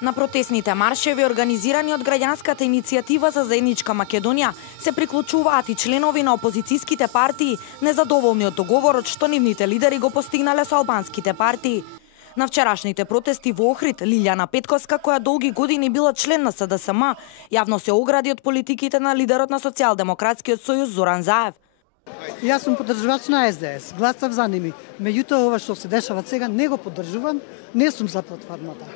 На протестните маршеви, организирани од граѓанската иницијатива за заедничка Македонија, се приклучуваат и членови на опозицијските партии, незадоволни од договорот што нивните лидери го постигнале со албанските партии. На вчерашните протести во Охрид, Лилјана Петковска, која долги години била член на СДСМ, јавно се огради од политиките на лидерот на Социјалдемократскиот сојуз Зоран Заев. Јас сум поддржувач на СДС, гласав за ними. Меѓутоа, ова што се дешава сега не го поддржувам, не сум за платформата.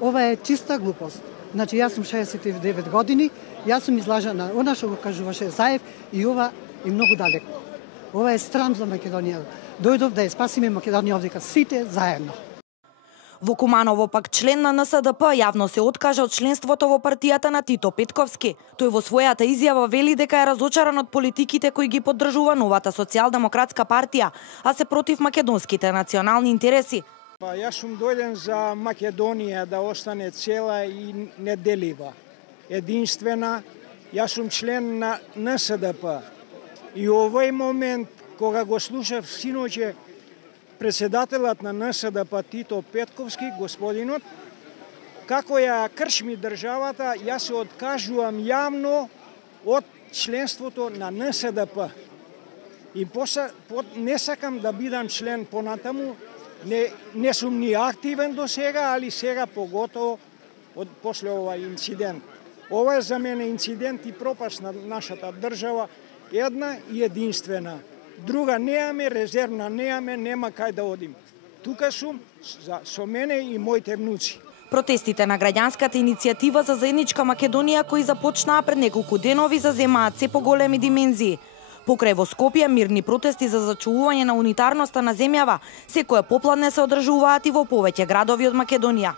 Ова е чиста глупост. Значи, јас сум 69 години, јас сум излажена она што го кажуваше Заев и ова е многу далеко. Ова е срам за Македонија. Дојдов да ја спасиме Македонија овдека сите заедно. Во Куманово пак член на НСДП јавно се откажа од членството во партијата на Тито Петковски. Тој во својата изјава вели дека е разочаран од политиките кои ги поддржува новата социјалдемократска партија, а се против македонските национални интереси. Јас сум дојден за Македонија да остане цела и неделива, единствена. Јас сум член на НСДП. И овој момент, кога го слушав синоќе председателот на НСДП Тито Петковски, господинот, како ја кршми државата, јас се откажувам јавно од членството на НСДП. И не сакам да бидам член понатаму. Не сум ни активен до сега, али сега поготово после овај инцидент. Ова е за мене инцидент и пропаст на нашата држава, една и единствена. Друга неаме, резервна неаме, нема кај да одим. Тука сум со мене и моите внуци. Протестите на граѓанската иницијатива за заедничка Македонија, кои започнаа пред неколку денови, заземаат се поголеми димензии. Покрај во Скопје мирни протести за зачувување на унитарноста на земјава, секоја попладне се одржуваат и во повеќе градови од Македонија.